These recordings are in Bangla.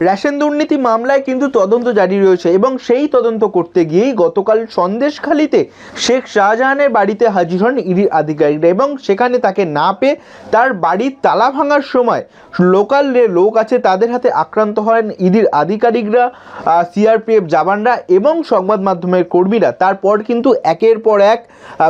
রেশন দুর্নীতি মামলায় কিন্তু তদন্ত জারি রয়েছে এবং সেই তদন্ত করতে গিয়েই গতকাল সন্দেশখালিতে শেখ শাহজাহানের বাড়িতে হাজির হন ইডির আধিকারিকরা এবং সেখানে তাকে না পেয়ে তার বাড়ির তালা ভাঙার সময় লোকাল যে লোক আছে তাদের হাতে আক্রান্ত হন ইডির আধিকারিকরা সিআরপিএফ জাবানরা এবং সংবাদ মাধ্যমের কর্মীরা। তারপর কিন্তু একের পর এক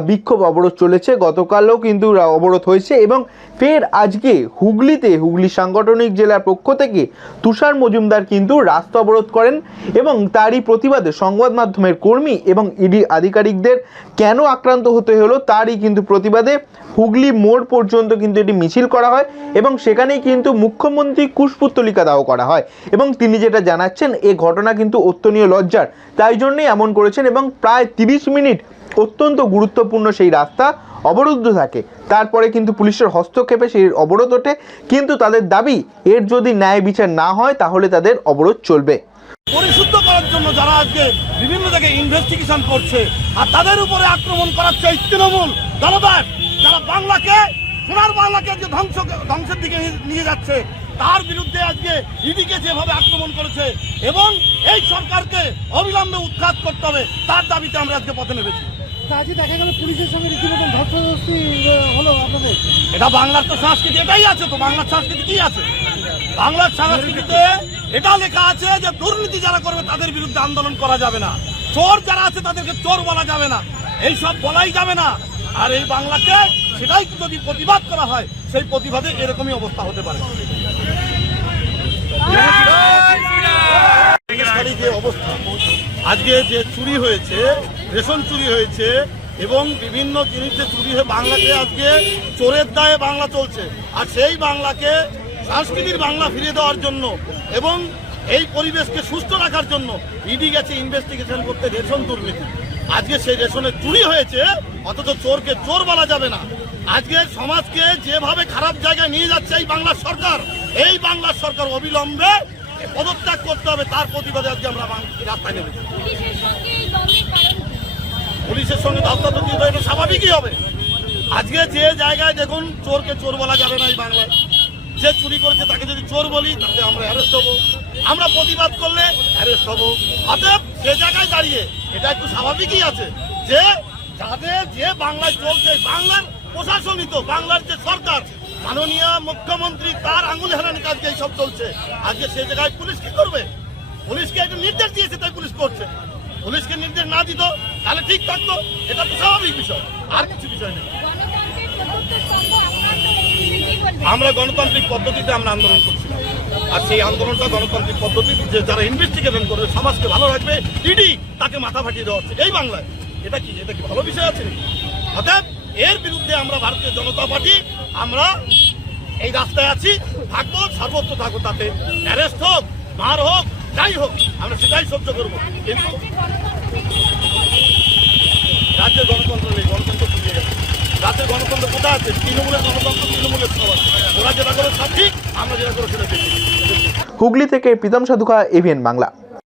বিক্ষোভ অবরোধ চলেছে। গতকালও কিন্তু অবরোধ হয়েছে এবং ফের আজকে হুগলিতে হুগলি সাংগঠনিক জেলার পক্ষ থেকে তুষার মজুমদার কিন্তু রাস্তা অবরোধ করেন এবং তারই প্রতিবাদে সংবাদ মাধ্যমের কর্মী এবং ইডি আধিকারিকদের কেন আক্রান্ত হতে হলো তারই কিন্তু প্রতিবাদে হুগলি মোড় পর্যন্ত কিন্তু এটি মিছিল করা হয় এবং সেখানেই কিন্তু মুখ্যমন্ত্রী কুশপুত্তলিকা দাহ করা হয় এবং তিনি যেটা জানাচ্ছেন, এ ঘটনা কিন্তু অত্যনীয় লজ্জার। তাই জন্যই এমন করেছেন এবং প্রায় তিরিশ মিনিট অত্যন্ত গুরুত্বপূর্ণ সেই রাস্তা, অবরুদ্ধ থাকে। তারপরে কিন্তু পুলিশের হস্তক্ষেপে সেই অবরোধ ওঠে, কিন্তু তাদের দাবি, এর যদি ন্যায় বিচার না হয়, তাহলে তাদের অবরোধ চলবে। পরিশুদ্ধ করার জন্য যারা আজকে বিভিন্ন জায়গায় ইনভেস্টিগেশন করছে, আর তাদের উপরে আক্রমণ করাচ্ছে এই তৃণমূল দলদার, যারা বাংলাকে, সোনার বাংলাকে যে ধ্বংস, ধ্বংসের দিকে নিয়ে যাচ্ছে, তার বিরুদ্ধে আজকে ইডিকে যেভাবে আক্রমণ করেছে, এবং এই সরকারকে অবিলম্বে উৎখাত করতে হবে, তার দাবিতে আমরা আজকে পথে নেমেছি। দেখা গেল পুলিশের সঙ্গে রীতিমতন ধস্তাধস্তি হলো আপনাদের। এটা বাংলার তো সংস্কৃতি এটাই আছে তো বাংলার সংস্কৃতি কি আছে? বাংলার সংস্কৃতিতে এটা লেখা আছে যে দুর্নীতি যারা করবে তাদের বিরুদ্ধে আন্দোলন করা যাবে না। চোর যারা আছে তাদেরকে চোর বলা যাবে না। এই সব বলাই যাবে না। আর এই বাংলাকে সেটাই যদি প্রতিবাদ করা হয় সেই প্রতিবাদে এরকমই অবস্থা হতে পারে। যে অবস্থা আজকে যে চুরি হয়েছে রেশন চুরি হয়েছে এবং বিভিন্ন জিনিসে চুরি হয়ে বাংলাকে আজকে চোরের দায়ে বাংলা চলছে। আর সেই বাংলাকে সংস্কৃতির বাংলা ফিরিয়ে দেওয়ার জন্য এবং এই পরিবেশকে সুস্থ রাখার জন্য ইডি গেছে ইনভেস্টিগেশন করতে রেশন দুর্নীতি। আজকে সেই রেশনে চুরি হয়েছে, অথচ চোরকে চোর বলা যাবে না। আজকে সমাজকে যেভাবে খারাপ জায়গায় নিয়ে যাচ্ছে এই বাংলার সরকার, এই বাংলার সরকার অবিলম্বে পদত্যাগ করতে হবে, তার প্রতিবাদে আজকে আমরা রাস্তায় নেমেছি পুলিশের সঙ্গে এই দ্বন্দ্বের কারণ কি? ধস্তাধস্তি তো এটা স্বাভাবিকই হবে। আজকে যে জায়গায় দেখুন, চোরকে চোর বলা যাবে না এই বাংলায়। যে চুরি করেছে তাকে যদি চোর বলি, তাকে আমরা অ্যারেস্ট হব। আমরা প্রতিবাদ করলে অ্যারেস্ট হব। অতএব সে জায়গায় দাঁড়িয়ে এটা একটু স্বাভাবিকই আছে যে যাদের যে বাংলায় চলছে বাংলার প্রশাসনই তো বাংলার যে সরকার, মাননীয় মুখ্যমন্ত্রী তার আঙুল হেরানি কাজকে এইসব চলছে। আজকে সে জায়গায় পুলিশ কি করবে? পুলিশকে নির্দেশ না দিত তাহলে ঠিক থাকতো। এটা তো স্বাভাবিক বিষয় আর কিছু বিষয় নেই? আমরা গণতান্ত্রিক পদ্ধতিতে আমরা আন্দোলন করছিলাম। আর সেই আন্দোলনটা গণতান্ত্রিক পদ্ধতি যে যারা ইনভেস্টিগেশন করবে সমাজকে ভালো রাখবে ইডি তাকে মাথা ফাটিয়ে দেওয়া হচ্ছে। এই বাংলায়। এটা কি? এটা কি ভালো বিষয় আছে নাকি? অতএব এর বিরুদ্ধে আমরা ভারতীয় জনতা পার্টি আমরা এই রাস্তায় আছি। থাকব সর্বত্র থাকব তাতে। অ্যারেস্ট হোক মার হোক যাই হোক, আমরা সেটাই সহ্য করব। কিন্তু রাজ্যের গণতন্ত্র নেই, গণতন্ত্র ফুরিয়ে গেছে। রাজ্যের গণতন্ত্র কোথায় আছে? তৃণমূলের গণতন্ত্র তৃণমূলের সবার। ওরা যেটা করে, সব ঠিক, আমরা যেটা করে, সেটা হুগলি থেকে প্রীতম সাধুকা এভিএন বাংলা।